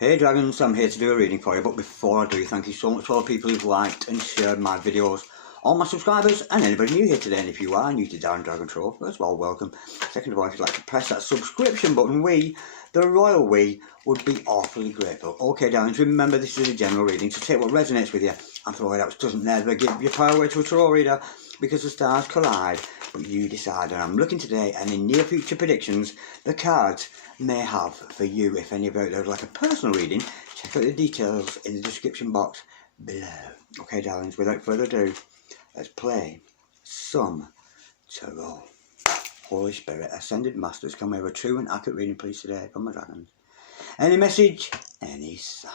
Hey Dragons, I'm here to do a reading for you, but before I do, thank you so much to all the people who've liked and shared my videos, all my subscribers and anybody new here today. And if you are new to Darren Dragon Troll, first of all, welcome. Second of all, if you'd like to press that subscription button, we, the royal we, would be awfully grateful. Okay Darlings, remember this is a general reading, so take what resonates with you and throw it out which doesn't never give your power away to a tarot reader, because the stars collide, but you decide. And I'm looking today, and in near future predictions, the cards may have for you. If any of you out there would like a personal reading, check out the details in the description box below. Okay darlings, without further ado, let's play some tarot. Holy Spirit, Ascended Masters, can we have a true and accurate reading please today from my dragons? Any message, any sign.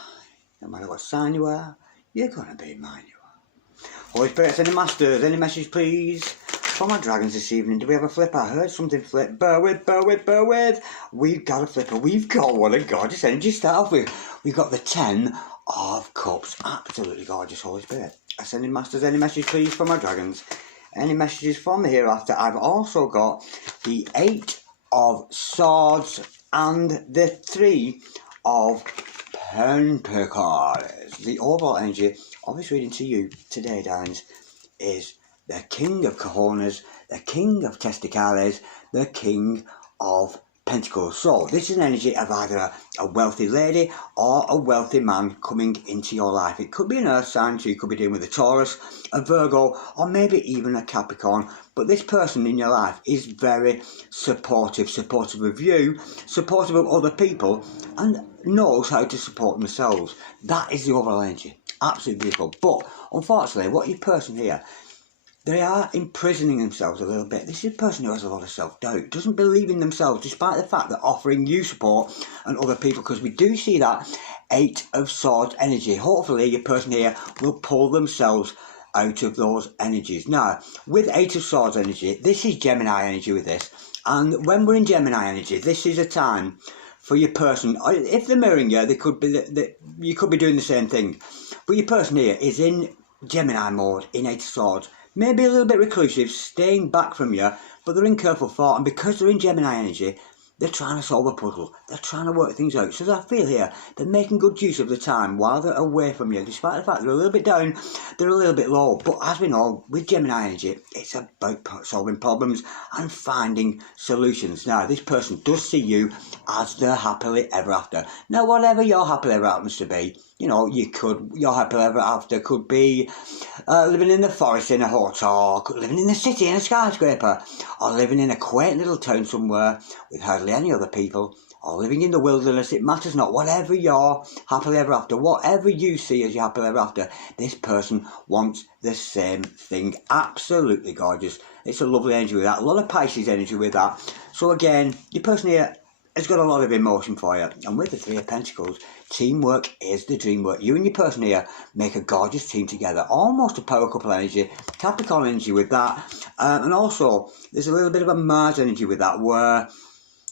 No matter what sign you are, you're gonna be mine. You are. Holy Spirit, Ascended Masters, any message please for my dragons this evening? Do we have a flipper? I heard something flip. Bear with. We've got a flipper. We've got one of gorgeous energy to start off with. We've got the 10 of Cups. Absolutely gorgeous, Holy Spirit. Ascending Masters, any message please for my dragons? Any messages from the hereafter? I've also got the 8 of Swords and the 3 of Pentacles. The overall energy of this reading to you today, darlings, is the King of Cojones, the King of Testicales, the King of Pentacles. So this is an energy of either a wealthy lady or a wealthy man coming into your life. It could be an earth sign, so you could be dealing with a Taurus, a Virgo, or maybe even a Capricorn. But this person in your life is very supportive of you, supportive of other people, and knows how to support themselves. That is the overall energy. Absolutely beautiful. But unfortunately, what your person here, they are imprisoning themselves a little bit. This is a person who has a lot of self-doubt, doesn't believe in themselves, despite the fact that offering you support and other people, because we do see that 8 of Swords energy. Hopefully your person here will pull themselves out of those energies. Now, with 8 of Swords energy, this is Gemini energy with this. And when we're in Gemini energy, this is a time for your person, if they're mirroring you, they could be, you could be doing the same thing. But your person here is in Gemini mode, in 8 of Swords. Maybe a little bit reclusive, staying back from you, but they're in careful thought, and because they're in Gemini energy, they're trying to solve a puzzle. They're trying to work things out. So I feel here, they're making good use of the time while they're away from you, despite the fact they're a little bit down, they're a little bit low. But as we know, with Gemini energy, it's about solving problems and finding solutions. Now, this person does see you as their happily ever after. Now, whatever your happily ever happens to be, you know, your happily ever after could be living in the forest in a hotel, living in the city in a skyscraper, or living in a quaint little town somewhere with hardly any other people, or living in the wilderness. It matters not. Whatever your happily ever after, whatever you see as your happily ever after, this person wants the same thing. Absolutely gorgeous. It's a lovely energy with that. A lot of Pisces energy with that. So again, your person here has got a lot of emotion for you. And with the 3 of Pentacles, teamwork is the dream work. You and your person here make a gorgeous team together. Almost a power couple energy. Capricorn energy with that. And also, there's a little bit of a Mars energy with that, where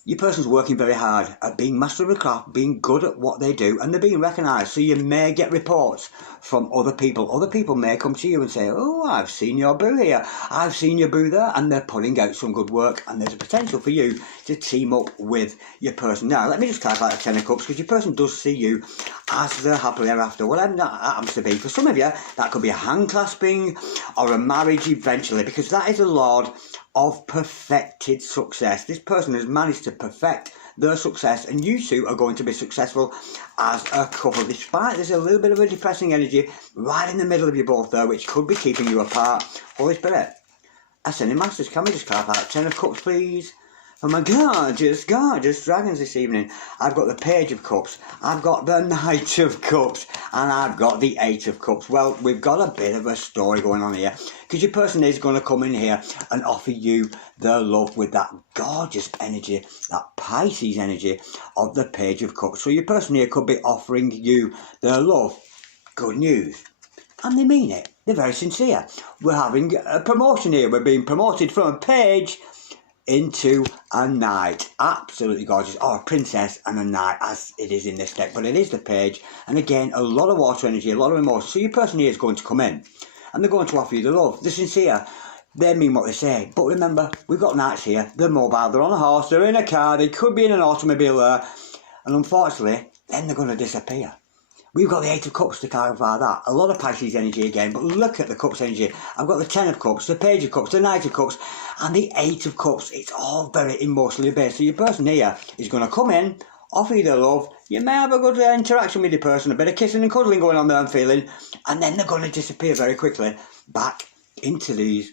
your person's working very hard at being master of the craft, being good at what they do, and they're being recognised. So you may get reports from other people. Other people may come to you and say, oh, I've seen your boo here, I've seen your boo there, and they're putting out some good work, and there's a potential for you to team up with your person. Now, let me just clarify the 10 of Cups, because your person does see you as their happily ever after, whatever that happens to be. For some of you, that could be a hand clasping or a marriage eventually, because that is a Lord of perfected success. This person has managed to perfect their success, and you two are going to be successful as a couple, despite there's a little bit of a depressing energy right in the middle of you both there, which could be keeping you apart. Holy Spirit, Ascending Masters, can we just clarify that 10 of Cups please? Oh my gorgeous dragons this evening. I've got the Page of Cups, I've got the Knight of Cups, and I've got the 8 of Cups. Well, we've got a bit of a story going on here, because your person is going to come in here and offer you their love with that gorgeous energy, that Pisces energy of the Page of Cups. So your person here could be offering you their love. Good news. And they mean it. They're very sincere. We're having a promotion here. We're being promoted from a page into a knight. Absolutely gorgeous. Or a princess and a knight, as it is in this deck, but it is the page. And again, a lot of water energy, a lot of emotion. So your person here is going to come in and they're going to offer you the love. They're sincere. They mean what they say. But remember, we've got knights here. They're mobile. They're on a horse. They're in a car. They could be in an automobile there. And unfortunately, then they're going to disappear. We've got the Eight of Cups to clarify that. A lot of Pisces energy again, but look at the Cups energy. I've got the Ten of Cups, the Page of Cups, the Knight of Cups, and the Eight of Cups. It's all very emotionally based. So your person here is going to come in, offer you their love. You may have a good interaction with your person, a bit of kissing and cuddling going on there, I'm feeling, and then they're going to disappear very quickly back into these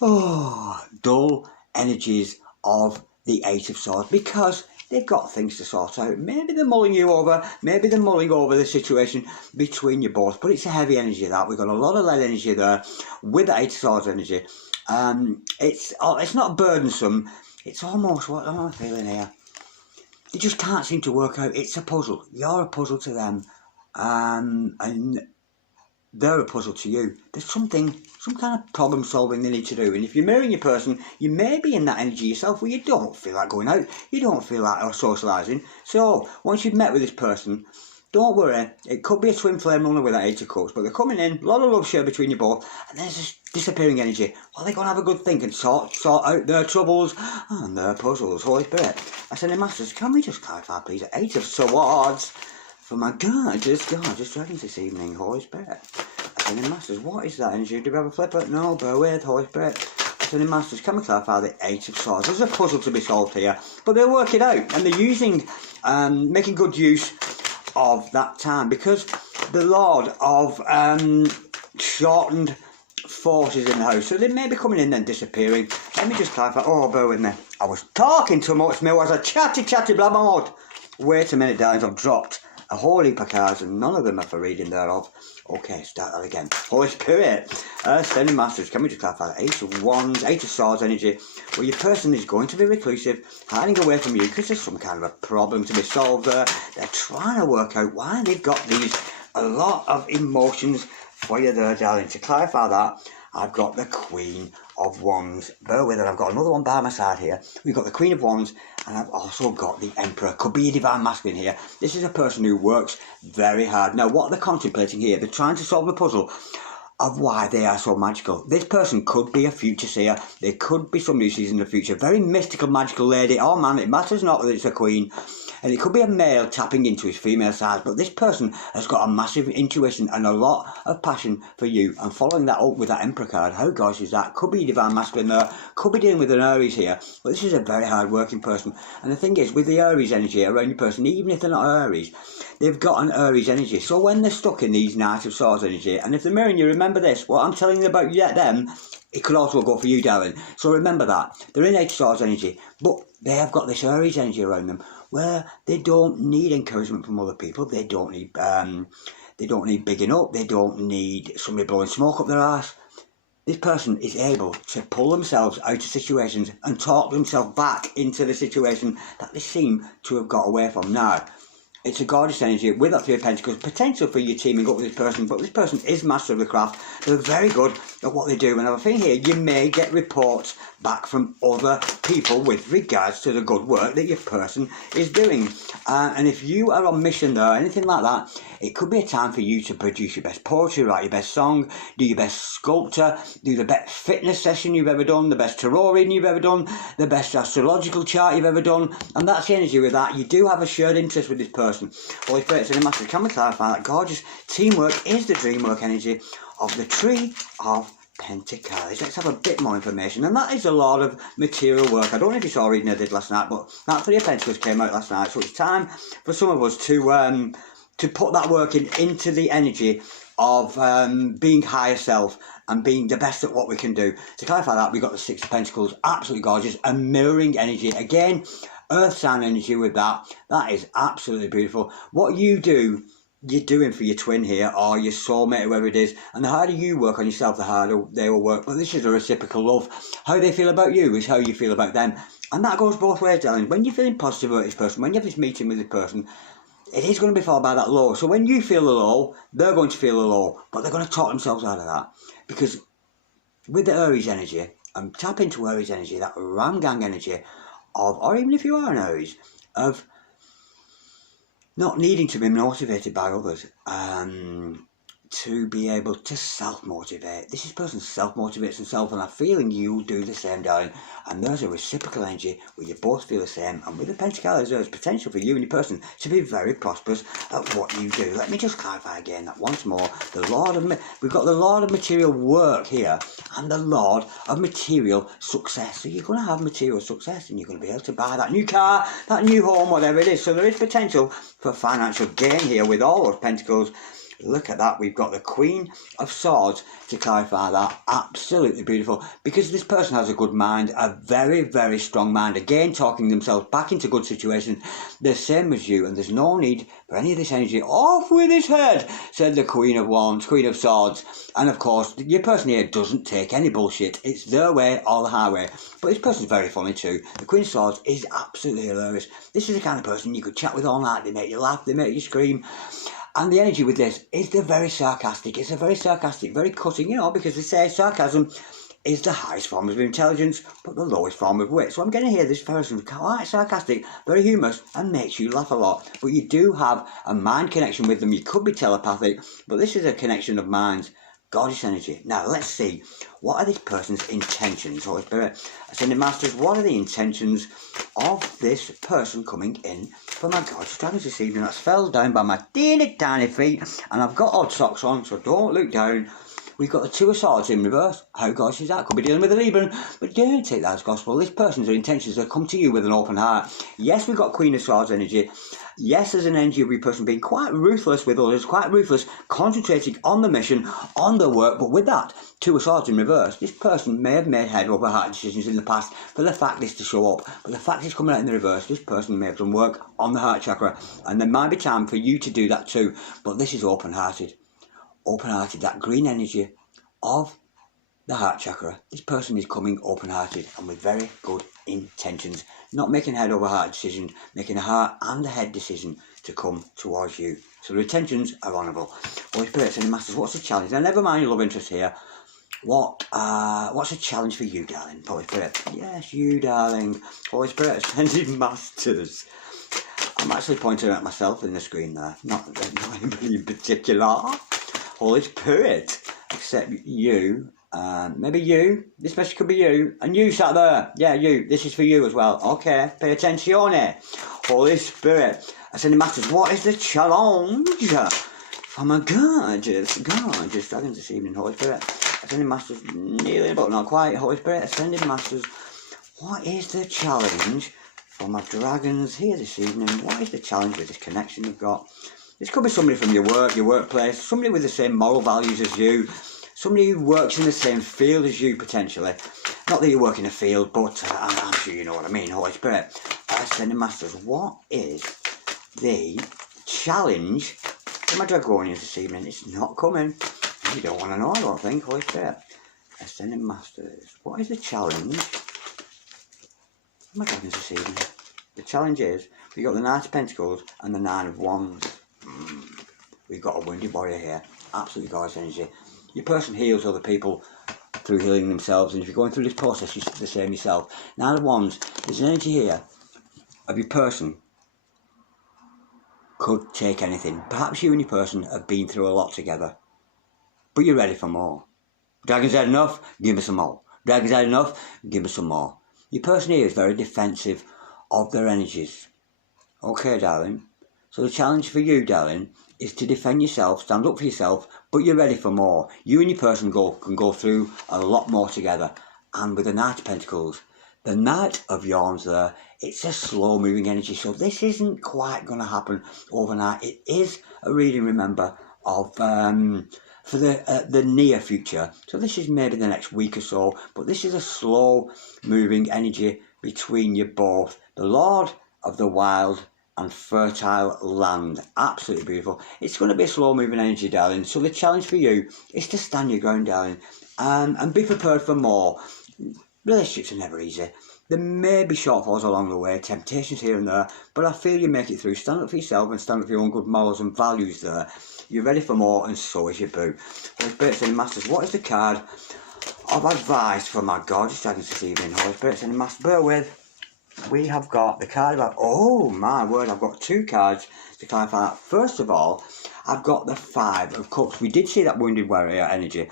dull energies of the Eight of Swords, because they've got things to sort out. Maybe they're mulling you over, maybe they're mulling over the situation between you both, but it's a heavy energy that. We've got a lot of lead energy there with the Eight of Swords energy. It's not burdensome, it's almost, what am I feeling here? They just can't seem to work out. It's a puzzle. You're a puzzle to them, and they're a puzzle to you. There's some kind of problem solving they need to do. And if you're mirroring your person, you may be in that energy yourself where you don't feel like going out, you don't feel like socialising. So once you've met with this person, don't worry, it could be a twin flame runner with that Eight of Cups, but they're coming in, a lot of love share between you both, and there's this disappearing energy. Well, they're going to have a good think and sort out their troubles and their puzzles. Holy Spirit, Ascending Masters, can we just clarify please? Eight of Swords for my gorgeous dragons this evening. Holy Spirit, Ascending Masters, what is that energy? Do we have a flipper? No, bear with. Holy Spirit, Ascending Masters, can we clarify the Eight of Swords? There's a puzzle to be solved here, but they'll work it out, and they're using, making good use of that time, because the Lord of shortened forces in the house, so they may be coming in then disappearing. Let me just clarify. Oh, bear with me, I was talking too much, me was a chatty blah blah blah. Wait a minute, darlings, I've dropped a whole heap of cards and none of them are for reading thereof. Okay, start that again. Holy Spirit, Ascending Masters, can we just clarify that? Eight of Wands, Eight of Swords energy. Well, your person is going to be reclusive, hiding away from you because there's some kind of a problem to be solved there. They're trying to work out why they've got a lot of emotions for you there, darling. To clarify that, I've got the Queen of Wands. Bear with it, I've got another one by my side here. We've got the Queen of Wands, and I've also got the Emperor. Could be a divine masculine here. This is a person who works very hard. Now, what they're contemplating here, they're trying to solve the puzzle of why they are so magical. This person could be a future seer. They could be somebody who sees in the future. Very mystical, magical lady. Oh man, it matters not whether it's a queen. And it could be a male tapping into his female side, but this person has got a massive intuition and a lot of passion for you. And following that up with that Emperor card, how gosh is that? Could be divine masculine there, could be dealing with an Aries here, but this is a very hard working person. And the thing is, with the Aries energy around your person, even if they're not Aries, they've got an Aries energy. So when they're stuck in these Knight of Swords energy, and if they're mirroring you, remember this, what I'm telling you about them, it could also go for you, darling. So remember that. They're in Eight of Swords energy, but they have got this Aries energy around them, where they don't need encouragement from other people. They don't need bigging up. They don't need somebody blowing smoke up their arse. This person is able to pull themselves out of situations and talk themselves back into the situation that they seem to have got away from. Now, it's a gorgeous energy with that Three of Pentacles, potential for you teaming up with this person, but this person is master of the craft. They're very good at what they do, and I think here you may get reports back from other people with regards to the good work that your person is doing. And if you are on mission there, anything like that, it could be a time for you to produce your best poetry, write your best song, do your best sculpture, do the best fitness session you've ever done, the best tarot reading you've ever done, the best astrological chart you've ever done. And that's the energy with that. You do have a shared interest with this person. Holy Spirit, in a master, can we clarify that gorgeous teamwork is the dream work energy of the Tree of Pentacles. Let's have a bit more information, and that is a lot of material work. I don't know if you saw reading I did last night, but that Three of Pentacles came out last night, so it's time for some of us to put that work into the energy of being higher self and being the best at what we can do. To clarify that, we've got the Six of Pentacles, absolutely gorgeous, and mirroring energy again, earth sign energy with that. That is absolutely beautiful. What you do, you're doing for your twin here, or your soulmate, whoever it is, and the harder you work on yourself, the harder they will work. But this is a reciprocal love. How they feel about you is how you feel about them, and that goes both ways, darling. When you're feeling positive about this person, when you have this meeting with this person, it is going to be followed by that low. So when you feel the low, they're going to feel the low, but they're going to talk themselves out of that, because with the Aries energy, and tap into Aries energy, that Ram Gang energy of, or even if you are an Aries, of not needing to be motivated by others, to be able to self-motivate. This person self-motivates themselves, and I'm feeling you'll do the same, darling. And there's a reciprocal energy where you both feel the same. And with the Pentacles, there's potential for you and your person to be very prosperous at what you do. Let me just clarify again that once more. We've got the Lord of material work here and the Lord of material success. So you're going to have material success, and you're going to be able to buy that new car, that new home, whatever it is. So there is potential for financial gain here with all those Pentacles. Look at that, we've got the Queen of Swords to clarify that. Absolutely beautiful, because this person has a good mind, a very, very strong mind. Again, talking themselves back into good situations. They're same as you, and there's no need for any of this energy. Off with his head, said the Queen of Wands, Queen of Swords. And of course, your person here doesn't take any bullshit. It's their way or the highway. But this person's very funny too. The Queen of Swords is absolutely hilarious. This is the kind of person you could chat with all night. They make you laugh, they make you scream. And the energy with this is they're very sarcastic. It's a very sarcastic, very cutting, because they say sarcasm is the highest form of intelligence, but the lowest form of wit. So I'm going to hear this person quite sarcastic, very humorous, and makes you laugh a lot. But you do have a mind connection with them. You could be telepathic, but this is a connection of minds. Gorgeous energy. Now, let's see. What are this person's intentions? Holy Spirit, Ascended Masters, what are the intentions of this person coming in for my gorgeous dragons this evening? That's fell down by my teeny tiny feet, and I've got odd socks on, so don't look down. We've got the Two of Swords in reverse. How gorgeous is that? Could be dealing with a Libran, but don't take that as gospel. This person's intentions are come to you with an open heart. Yes, we've got Queen of Swords energy. Yes, there's an energy of your person being quite ruthless with others, quite ruthless, concentrating on the mission, on the work, but with that, Two of Swords in reverse, this person may have made head over heart decisions in the past for the fact is to show up, but the fact is coming out in the reverse, this person may have done work on the heart chakra, and there might be time for you to do that too, but this is open-hearted. Open-hearted, that green energy of the heart chakra. This person is coming open-hearted and with very good intentions, not making head over heart decisions, making a heart and a head decision to come towards you. So the intentions are honourable. Holy Spirit, Ascended Masters, what's the challenge? Now, never mind your love interest here. What's a challenge for you, darling? Holy Spirit, yes, you, darling. Holy Spirit, Ascended Masters. I'm actually pointing at myself in the screen there, not anybody in particular. Holy Spirit, except you. Maybe you, this message could be you, and you sat there, yeah, you, this is for you as well, okay, pay attention. Holy Spirit, Ascended Masters, what is the challenge for my gorgeous dragons this evening? Holy Spirit, Ascended Masters, nearly but not quite. Holy Spirit, Ascended Masters, what is the challenge for my dragons here this evening? What is the challenge with this connection you've got? This could be somebody from your workplace, somebody with the same moral values as you, somebody who works in the same field as you, potentially. Not that you work in a field, but I'm sure you know what I mean. Holy Spirit, Ascended Masters, what is the challenge for my Dragonians this evening? It's not coming. You don't want to know, I don't think. Holy Spirit, Ascended Masters, what is the challenge for my Dragons this evening? The challenge is, we've got the Knight of Pentacles and the Nine of Wands. We've got a wounded warrior here. Absolutely gorgeous energy. Your person heals other people through healing themselves, and if you're going through this process, you're the same yourself. Nine of Wands, there's an energy here of your person could take anything. Perhaps you and your person have been through a lot together, but you're ready for more. Dragons had enough, give me some more. Dragons had enough, give me some more. Your person here is very defensive of their energies. Okay, darling. So the challenge for you, darling, is to defend yourself, stand up for yourself, but you're ready for more. You and your person can go through a lot more together. And with the Knight of Pentacles, the Knight of Wands there, it's a slow moving energy. So this isn't quite going to happen overnight. It is a reading, remember, of for the near future. So this is maybe the next week or so, but this is a slow moving energy between you both. The Lord of the Wild and fertile land. Absolutely beautiful. It's going to be a slow moving energy, darling. So the challenge for you is to stand your ground, darling, and be prepared for more. Relationships are never easy. There may be shortfalls along the way, temptations here and there, but I feel you make it through. Stand up for yourself and stand up for your own good morals and values there. You're ready for more, and so is your boo. Holy Spirit, Ascended Masters, what is the card of advice for my gorgeous dragons this evening? Holy Spirit, Ascended Masters, bear with. We have got the card about, oh my word, I've got two cards to clarify that. First of all, I've got the Five of Cups. We did see that wounded warrior energy.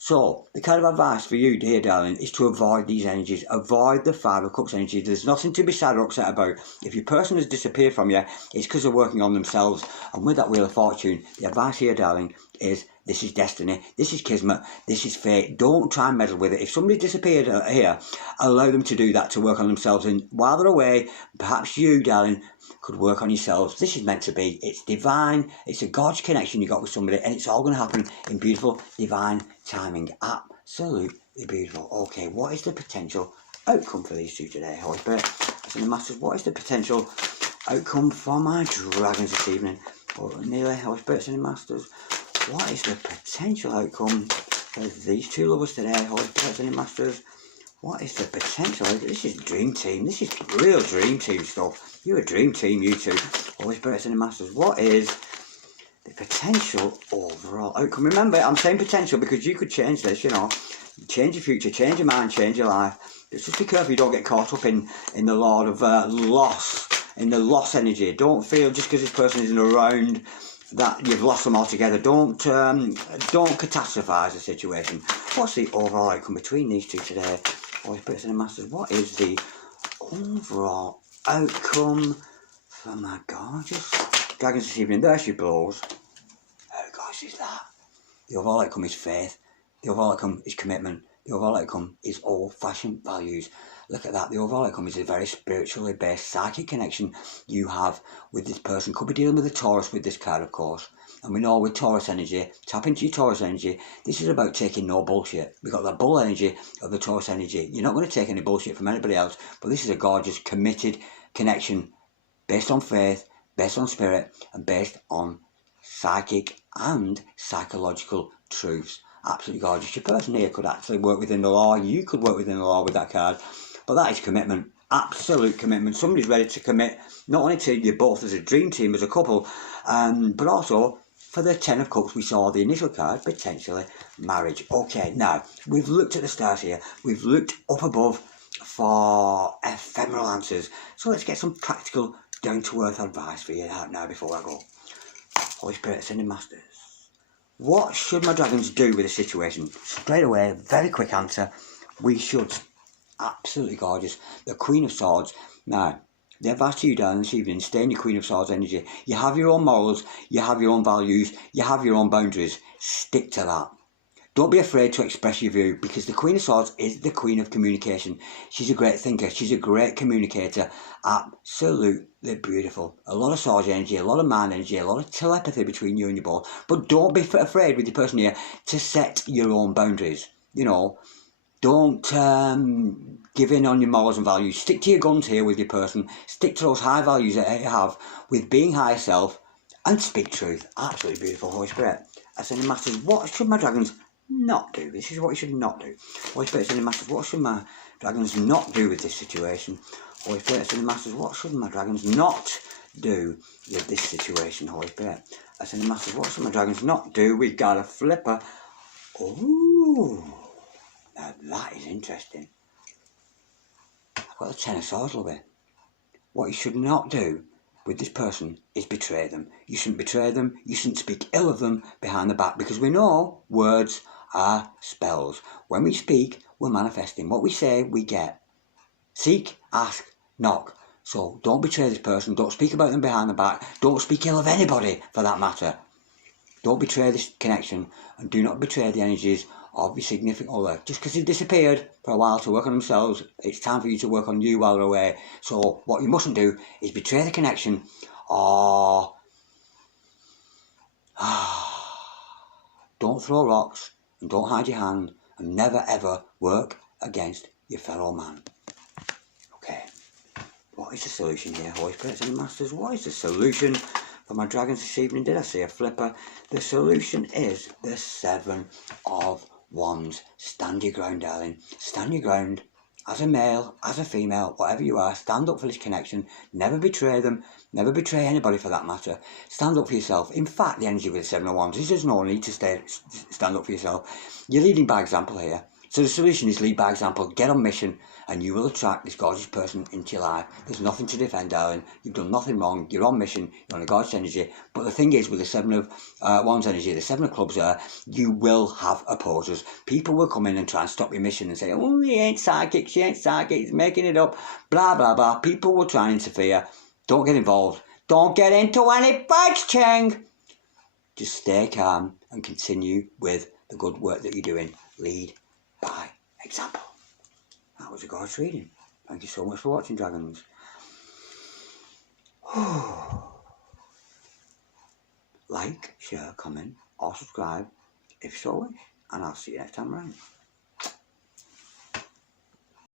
So, the kind of advice for you, dear darling, is to avoid these energies. Avoid the Five of Cups energy. There's nothing to be sad or upset about. If your person has disappeared from you, it's because they're working on themselves. And with that Wheel of Fortune, the advice here, darling, is this is destiny, this is kismet, this is fate. Don't try and meddle with it. If somebody disappeared here, allow them to do that, to work on themselves. And while they're away, perhaps you, darling, could work on yourselves. This is meant to be. It's divine. It's a God's connection you got with somebody, and it's all going to happen in beautiful, divine timing. Absolutely beautiful. Okay, what is the potential outcome for these two today, Holy Spirit? So the Masters, what is the potential outcome for my dragons this evening? Or nearly, Holy Spirits and the Masters, what is the potential outcome for these two lovers today, Holy Spirits and the Masters? What is the potential? This is dream team. This is real dream team stuff. You're a dream team, you two. Holy Spirits and the Masters. What is the potential overall outcome? Remember, I'm saying potential because you could change this, you know. Change your future, change your mind, change your life. Just be careful you don't get caught up in the Lord of loss, in the loss energy. Don't feel just because this person isn't around that you've lost them altogether. Don't catastrophize the situation. What's the overall outcome between these two today? Holy Spirits and the Masters, what is the overall outcome for my gorgeous dragons this evening? There she blows. How gorgeous is that? The overall outcome is faith. The overall outcome is commitment. The overall outcome is old-fashioned values. Look at that. The overall outcome is a very spiritually based psychic connection you have with this person. Could be dealing with a Taurus with this card, of course. And we know with Taurus energy, tap into your Taurus energy, this is about taking no bullshit. We've got the bull energy of the Taurus energy. You're not going to take any bullshit from anybody else, but this is a gorgeous, committed connection based on faith, based on spirit, and based on psychic and psychological truths. Absolutely gorgeous. Your person here could actually work within the law. You could work within the law with that card. But that is commitment. Absolute commitment. Somebody's ready to commit, not only to you both as a dream team, as a couple, but also for the Ten of Cups, we saw the initial card, potentially marriage. Okay, now, we've looked at the stars here. We've looked up above for ephemeral answers. So let's get some practical, down-to-earth advice for you out now before I go. Holy Spirit, send in Masters. What should my dragons do with the situation? Straight away, very quick answer. We should. Absolutely gorgeous. The Queen of Swords. Now, the advice to you, darling, this evening, stay in your Queen of Swords energy. You have your own morals, you have your own values, you have your own boundaries. Stick to that. Don't be afraid to express your view, because the Queen of Swords is the Queen of Communication. She's a great thinker. She's a great communicator. Absolutely beautiful. A lot of Swords energy, a lot of mind energy, a lot of telepathy between you and your both. But don't be afraid with your person here to set your own boundaries. You know, don't give in on your morals and values. Stick to your guns here with your person. Stick to those high values that you have with being higher self and speak truth. Absolutely beautiful, Holy Spirit. I send the Masters, what should my dragons not do? This is what you should not do. Holy Spirit, send the Masters, what should my dragons not do with this situation? Holy Spirit, send the Masters, what should my dragons not do with this situation? Holy Spirit, I send the Masters, what should my dragons not do? We've got a flipper. Ooh. Now that is interesting. I've got the Ten of Swords, love it. What you should not do with this person is betray them. You shouldn't betray them. You shouldn't speak ill of them behind the back, because we know words are spells. When we speak, we're manifesting. What we say, we get. Seek, ask, knock. So don't betray this person. Don't speak about them behind the back. Don't speak ill of anybody, for that matter. Don't betray this connection, and do not betray the energies of your significant other. Just because they've disappeared for a while to work on themselves, it's time for you to work on you while they're away. So what you mustn't do is betray the connection, or don't throw rocks, and don't hide your hand, and never ever work against your fellow man. Okay, what is the solution here, Holy Spirits and Masters? What is the solution for my dragons this evening? Did I see a flipper? The solution is the Seven of Wands. Stand your ground, darling. Stand your ground. As a male, as a female, whatever you are, stand up for this connection. Never betray them. Never betray anybody for that matter. Stand up for yourself. In fact, the energy with the Seven of Wands is there's no need to stand up for yourself. You're leading by example here. So the solution is lead by example. Get on mission and you will attract this gorgeous person into your life. There's nothing to defend, darling. You've done nothing wrong. You're on mission. You're on a gorgeous energy. But the thing is, with the 7 of Wands energy, the 7 of Clubs there, you will have opposers. People will come in and try and stop your mission and say, oh, he ain't psychic, she ain't psychic, he's making it up, blah, blah, blah. People will try and interfere. Don't get involved. Don't get into any fights, Cheng. Just stay calm and continue with the good work that you're doing. Lead by example. That was a gorgeous reading. Thank you so much for watching, Dragons. Like, share, comment, or subscribe if you so wish. And I'll see you next time around.